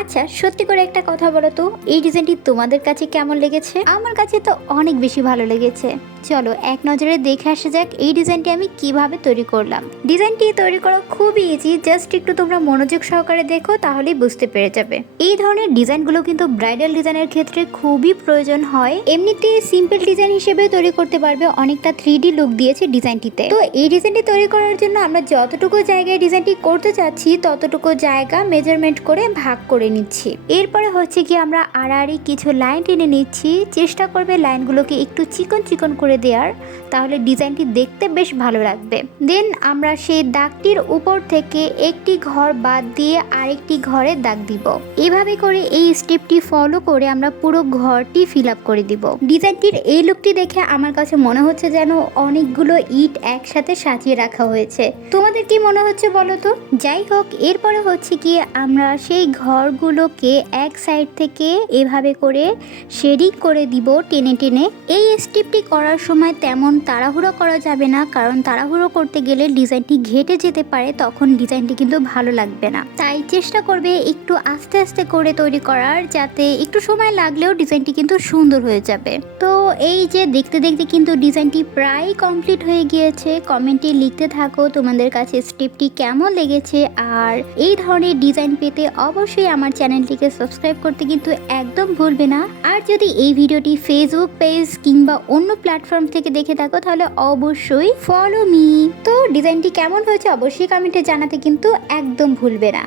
আচ্ছা, সত্যি করে একটা কথা বলো তো, এই ডিজাইনটি তোমাদের কাছে কেমন লেগেছে? আমার কাছে তো অনেক বেশি ভালো লেগেছে। চলো এক নজরে দেখে আসা যাক এই ডিজাইনটি আমি কিভাবে তৈরি করলাম। ডিজাইনটি তৈরি করা খুবই ইজি, জাস্ট একটু তোমরা মনোযোগ সহকারে দেখো তাহলেই বুঝতে পেরে যাবে। এই ধরনের ডিজাইনগুলো কিন্তু ব্রাইডাল ডিজাইনের ক্ষেত্রে খুবই প্রয়োজন হয়। এমনিতে সিম্পল ডিজাইন হিসেবে তৈরি করতে পারবে, অনেকটা 3D লুক দিয়েছে ডিজাইনটিতে। তো এই ডিজাইনটি তৈরি করার জন্য আমরা যতটুকু জায়গায় ডিজাইনটি করতে চাচ্ছি ততটুকু জায়গা মেজারমেন্ট করে ভাগ করে নিচ্ছি। এরপরে হচ্ছে কি আমরা আড়াআড়ি কিছু লাইন টেনে নিচ্ছি। চেষ্টা করবে লাইনগুলোকে একটু চিকন চিকন করে দেওয়ার, তাহলে ডিজাইনটি দেখতে বেশ ভালো লাগবে। দেন আমরা সেই দাগটির উপর থেকে একটি ঘর বাদ দিয়ে আরেকটি ঘরে দাগ দিব। এভাবে করে এই স্টেপটি ফলো করে আমরা পুরো ঘরটি ফিল আপ করে দিব। ডিজাইনটির এই লুকটি দেখে আমার কাছে মনে হচ্ছে যেন অনেকগুলো ইট একসাথে সাজিয়ে রাখা হয়েছে। তোমাদের কি মনে হচ্ছে বলো তো? যাই হোক, এরপরে হচ্ছে কি আমরা সেই ঘরগুলোকে এক সাইড থেকে এভাবে করে শেডিং করে দিব টেনে টেনে। এই স্টেপটি করার সময় তেমন তাড়াহুড়ো করা যাবে না, কারণ তাড়াহুড়ো করতে গেলে ডিজাইনটি ঘেটে যেতে পারে, তখন ডিজাইনটি কিন্তু ভালো লাগবে না। তাই চেষ্টা করবে একটু আস্তে আস্তে করে তৈরি করার, যাতে একটু সময় লাগলেও ডিজাইনটি কিন্তু সুন্দর হয়ে যাবে। তো এই যে দেখতে দেখতে কিন্তু ডিজাইনটি প্রায় কমপ্লিট হয়ে গিয়েছে। কমেন্টে লিখতে থাকো তোমাদের কাছে স্টেপটি কেমন লেগেছে, আর এই ধরনের ডিজাইন পেতে অবশ্যই আমার চ্যানেলটিকে সাবস্ক্রাইব করতে কিন্তু একদম ভুলবে না। আর যদি এই ভিডিওটি ফেসবুক পেজ কিংবা অন্য প্ল্যাটফর্ম থেকে দেখে থাকো তাহলে অবশ্যই ফলো মি। তো ডিজাইনটি কেমন হয়েছে অবশ্যই কমেন্টে জানাতে কিন্তু একদম ভুলবে না।